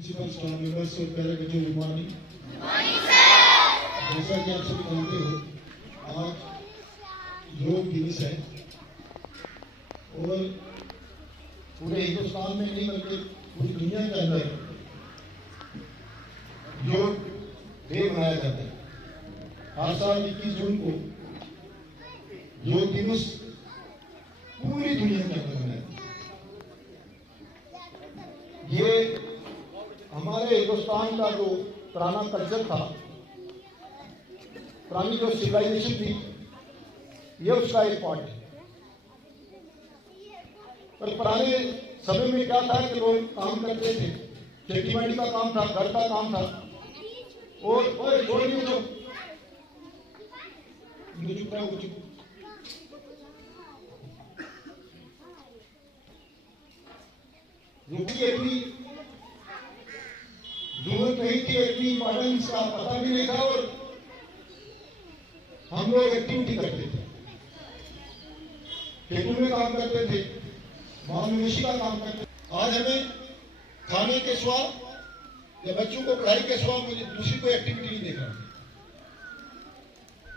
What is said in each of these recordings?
Principal staff members और प्यारे बच्चों, गुड मॉर्निंग। जैसा कि आप सभी जानते हो, आज योग दिवस है और पूरे हिंदुस्तान में नहीं बल्कि पूरी दुनिया के अंदर योग डे मनाया जाता है। हर साल 21 जून को योग दिवस पूरी दुनिया के अंदर मनाया जाता है। ये हमारे हिंदुस्तान का जो पुराना कल्चर था, पुरानी जो सिविलाइजेशन थी, ये उसका एक पार्ट है। पर पुराने समय में क्या था कि लोग काम करते थे, खेती बाड़ी का काम था, घर का काम था, और छोड़िए जो इतनी जरूरत नहीं थी, इतनी इंपॉर्टेंस का पता भी नहीं था, और हम लोग एक्टिविटी करते थे, खेतों में काम करते थे, माल मवेशी का काम करते थे। आज हमें खाने के स्वाद या बच्चों को पढ़ाई के स्वाद मुझे दूसरी कोई एक्टिविटी नहीं देख रहा।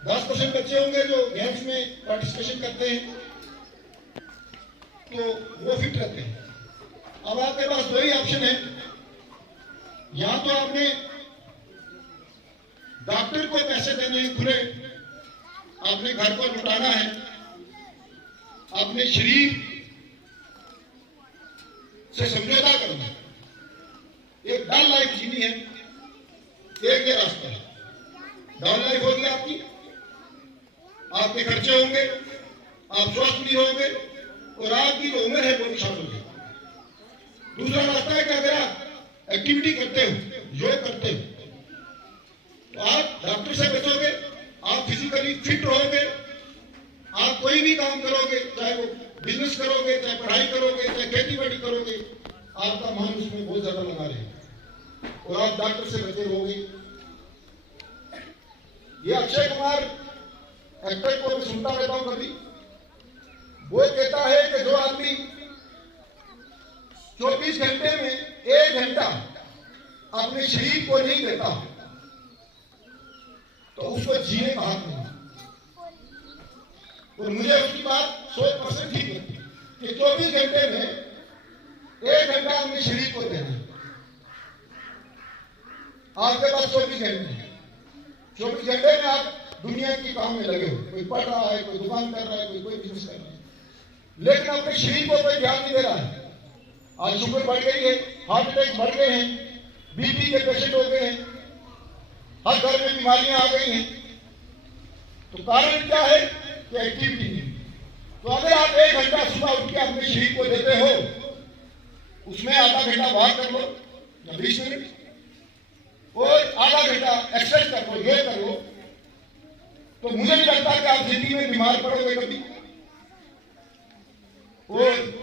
10% बच्चे होंगे जो गेम्स में पार्टिसिपेशन करते हैं तो वो फिट रहते हैं। अब आपके पास दो ही ऑप्शन है, या तो आपने डॉक्टर को पैसे देने हैं खुले, अपने घर को लुटाना है, अपने शरीर से समझौता करना है, एक डल लाइफ जीनी है। एक ये रास्ता है, डल लाइफ होगी आपकी, आपके खर्चे होंगे, आप स्वस्थ भी होंगे और आपकी जो उम्र है वो भी शामिल होगी। दूसरा रास्ता है कि अगर आप एक्टिविटी करते हो, योग करते हो, तो आप डॉक्टर से बचोगे, आप फिजिकली फिट रहोगे, आप कोई भी काम करोगे, चाहे वो बिजनेस करोगे, चाहे पढ़ाई करोगे, चाहे खेती बाड़ी करोगे, आपका मन उसमें बहुत ज्यादा लगा रहेगा और आप डॉक्टर से बचे रहोगे। ये अक्षय कुमार एक्टर को मैं सुनता रहता हूं कभी, वो कहता है कि जो आदमी 24 घंटे में 1 घंटा अपने शरीर को नहीं देता तो उसको जीने का हक नहीं। और मुझे उसकी बात 100% ठीक लगती कि 24 घंटे में 1 घंटा अपने शरीर को देना है। आपके पास 24 घंटे हैं, 24 घंटे में आप दुनिया के काम में लगे हो, कोई पढ़ रहा है, कोई दुकान कर रहा है, कोई बिजनेस कर रहा है, लेकिन अपने शरीर को कोई ध्यान नहीं दे रहा है। आज शुगर बढ़ गई है, हार्ट अटैक बढ़ गए हैं, बीपी के पेशेंट हो गए हैं, हर घर में बीमारियां आ गई हैं। तो कारण क्या है कि एक्टिविटी नहीं। तो अगर आप 1 घंटा सुबह उठ के अपने शरीर को देते हो, उसमें आधा घंटा वॉक कर लो या 20 मिनट, और आधा घंटा एक्सरसाइज कर लो, योग कर लो, तो मुझे नहीं लगता कि आप जिंदगी में बीमार पड़ोगे कभी। और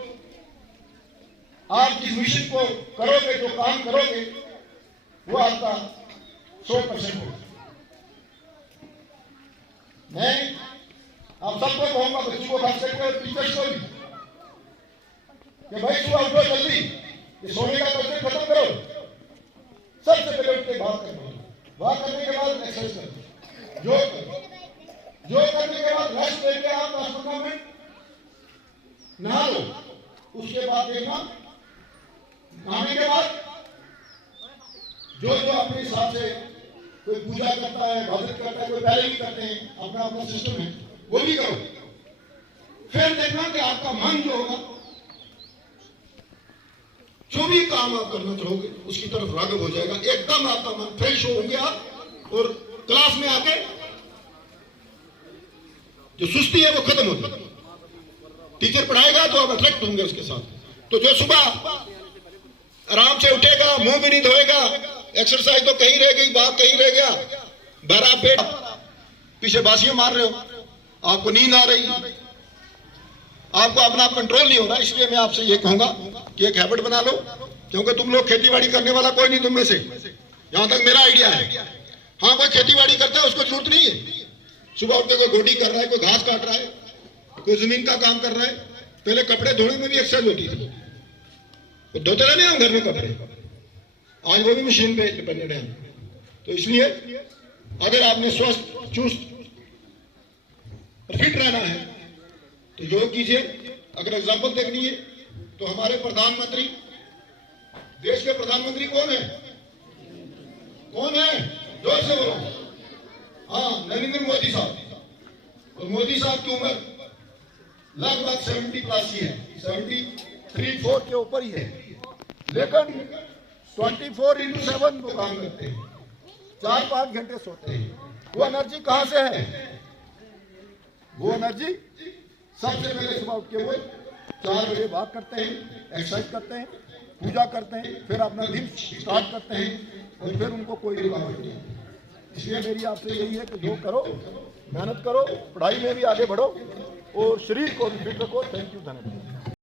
आप जिस मिशन को करोगे, जो काम करोगे, वो आपका 100% होगा। मैं आप सबको कहूंगा, बच्चों को खास करके और टीचर्स को भी, कि भाई सुबह उठो जल्दी, ये सोने का कल्चर खत्म करो, सबसे पहले उठ के बात करो, बात करने के बाद एक्सरसाइज करो, योग करो, योग करने के बाद रेस्ट लेके आप 10-15 मिनट नहा लो। उसके बाद देखना, नहाने के बाद जो अपने हिसाब से कोई पूजा करता है, भजन करता है, कोई पहले भी करते हैं, अपना अपना सिस्टम है, वो भी करो। फिर देखना कि आपका मन जो होगा, जो भी काम आप करना चाहोगे उसकी तरफ राग़िब हो जाएगा, एकदम आपका मन फ्रेश होंगे आप, और क्लास में आके जो सुस्ती है वो खत्म होगी। टीचर पढ़ाएगा तो आप अट्रैक्ट होंगे उसके साथ। तो जो सुबह आराम से उठेगा, मुंह भी नहीं धोएगा, एक्सरसाइज तो कहीं रह गई, बात कहीं रह गया, भरा पेट, पीछे बासियां मार रहे हो, आपको नींद आ रही, आपको अपना कंट्रोल नहीं हो रहा। इसलिए मैं आपसे ये कहूंगा कि एक हैबिट बना लो, क्योंकि तुम लोग खेती बाड़ी करने वाला कोई नहीं तुम में से, जहां तक मेरा आइडिया है। हाँ, कोई खेती बाड़ी करता है उसको जरूरत नहीं है, सुबह उठ के कोई गोडी कर रहा है, कोई घास काट रहा है, कोई जमीन का काम कर रहा है। पहले कपड़े धोने में भी एक्सरसाइज होती थी, तो धोते रहने हम घर में कपड़े, आज वो भी मशीन पे डिपेंडेंट है। तो इसलिए अगर आपने स्वस्थ, चुस्त, फिट रहना है तो योग कीजिए। अगर एग्जाम्पल देखनी है तो हमारे प्रधानमंत्री, देश के प्रधानमंत्री कौन है? कौन है? जोर से बोलो। हाँ, नरेंद्र मोदी साहब। और मोदी साहब की उम्र लगभग 70+ ही है, 73-4 के ऊपर ही है, लेकिन 24/7 वो काम करते हैं, 4-5 घंटे सोते हैं। वो एनर्जी कहां से है? वो एनर्जी सबसे पहले सुबह उठ के वो 4 बजे वॉक करते हैं, एक्सरसाइज करते हैं, पूजा करते हैं, फिर अपना दिन स्टार्ट करते हैं और फिर उनको कोई रुकावट नहीं। इसलिए मेरी आपसे यही है कि योग करो, मेहनत करो, पढ़ाई में भी आगे बढ़ो और शरीर को भी फिट रखो। थैंक यू, धन्यवाद।